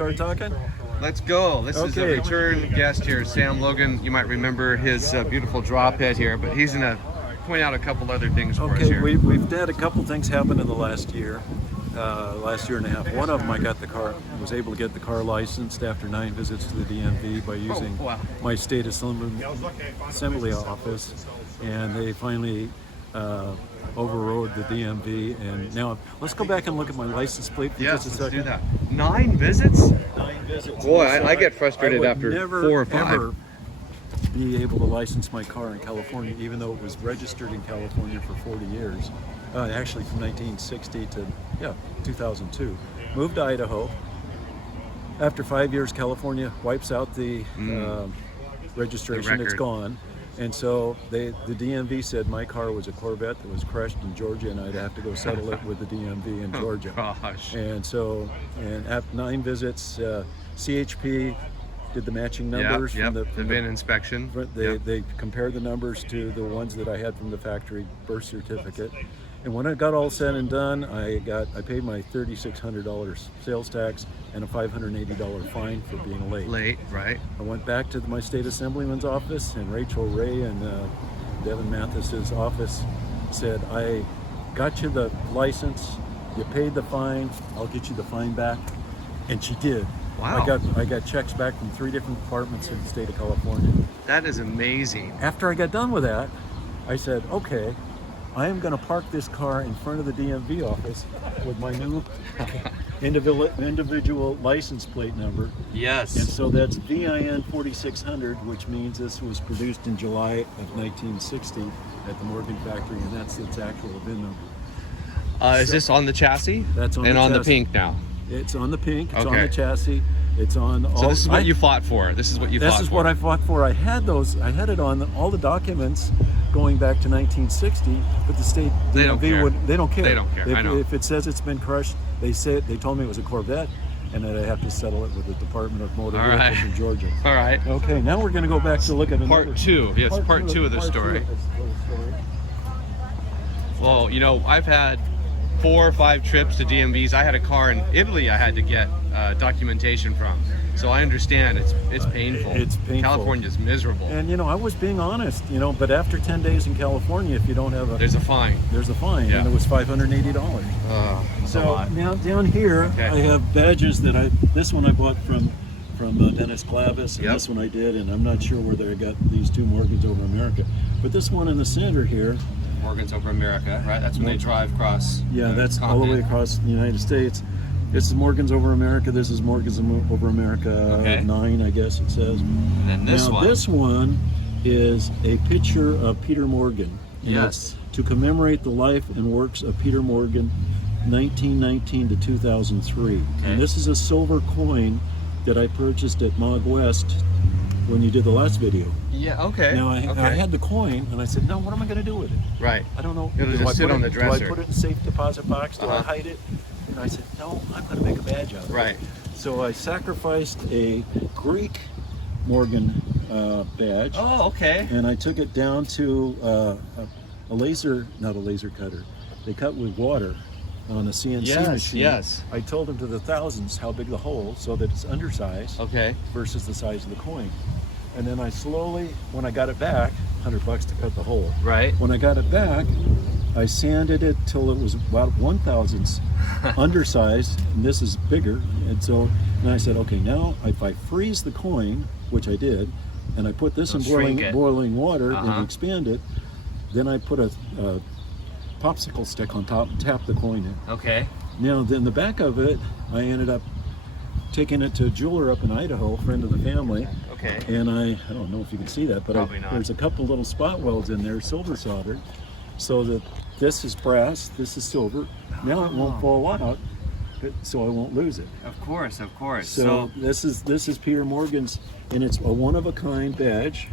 Start talking? Let's go. This is a return guest here, Sam Logan. You might remember his beautiful Drophead here, but he's going to point out a couple other things for us here. We've had a couple things happen in the last year and a half. One of them, I was able to get the car licensed after 9 visits to the DMV by using my state assembly office, and they finally overrode the DMV. And now let's go back and look at my license plate for just a second. Let's do that. 9 visits? 9 visits. Boy, I get frustrated after 4 or 5. Ever be able to license my car in California, even though it was registered in California for 40 years. Actually from 1960 to 2002. Moved to Idaho. After 5 years, California wipes out the registration. It's gone. And so the DMV said my car was a Corvette that was crushed in Georgia, and I'd have to go settle it with the DMV in Georgia. Gosh. And so, after 9 visits, CHP did the matching numbers from the VIN inspection. They compared the numbers to the ones that I had from the factory birth certificate. And when it got all said and done, I paid my $3,600 sales tax and a $580 fine for being late. Late, right. I went back to my state assemblyman's office, and Rachel Ray and Devin Mathis's office said, I got you the license, you paid the fine, I'll get you the fine back. And she did. Wow. I got checks back from 3 different departments in the state of California. That is amazing. After I got done with that, I said, okay, I am going to park this car in front of the DMV office with my new individual license plate number. Yes. And so that's VIN 4600, which means this was produced in July of 1960 at the Morgan factory, and that's its actual VIN number. Is this on the chassis? That's on and the on chassis. the pink now. It's on the pink, it's on the chassis, it's on all. So this is what you fought for. This is what you fought for. This is what I fought for. I had it on all the documents going back to 1960, but the state They don't care. They don't care. They don't care. I know. If it says it's been crushed, they told me it was a Corvette, and that I have to settle it with the Department of Motor Vehicles in Georgia. All right. Okay, now we're going to go back to look at part 2. Yes, part 2 of the story. Well, you know, I've had 4 or 5 trips to DMVs. I had a car in Italy I had to get documentation from. So I understand it's painful. It's painful. California's miserable. And you know, I was being honest, you know, but after 10 days in California, if you don't have there's a fine. There's a fine, and it was $580. That's so a lot. Now down here, I have badges that this one I bought from Dennis Clavis, and this one I did, and I'm not sure whether I got these 2 Morgans Over America, but this one in the center here, Morgans Over America, right? That's when they drive across. Yeah, that's all the way across the United States. This is Morgans Over America. This is Morgans Over America 9, I guess it says. And then this one is a picture of Peter Morgan. Yes. To commemorate the life and works of Peter Morgan, 1919 to 2003. Okay. And this is a silver coin that I purchased at Mog West when you did the last video. Yeah, okay. Now I had the coin, and I said, no, what am I going to do with it? Right. I don't know. It'll just sit on the dresser. Do I put it in a safe deposit box? Do I hide it? And I said, no, I'm going to make a badge out of it. Right. So I sacrificed a Greek Morgan badge. Oh, okay. And I took it down to not a laser cutter. They cut with water on a CNC machine. Yes. I told them to the thousands how big the hole, so that it's undersized versus the size of the coin. And then I slowly, when I got it back, $100 to cut the hole. Right. When I got it back, I sanded it till it was about 1/1000th undersized, and this is bigger. And I said, okay, now if I freeze the coin, which I did, and I put this in boiling water and expand it, then I put a popsicle stick on top and tap the coin in. Okay. Now, then the back of it, I ended up taking it to a jeweler up in Idaho, friend of the family. Okay. And I don't know if you can see that, but there's a couple little spot welds in there, silver soldered, so that this is brass, this is silver. Now it won't fall out, so I won't lose it. Of course, of course. So this is Peter Morgan's, and it's a one-of-a-kind badge.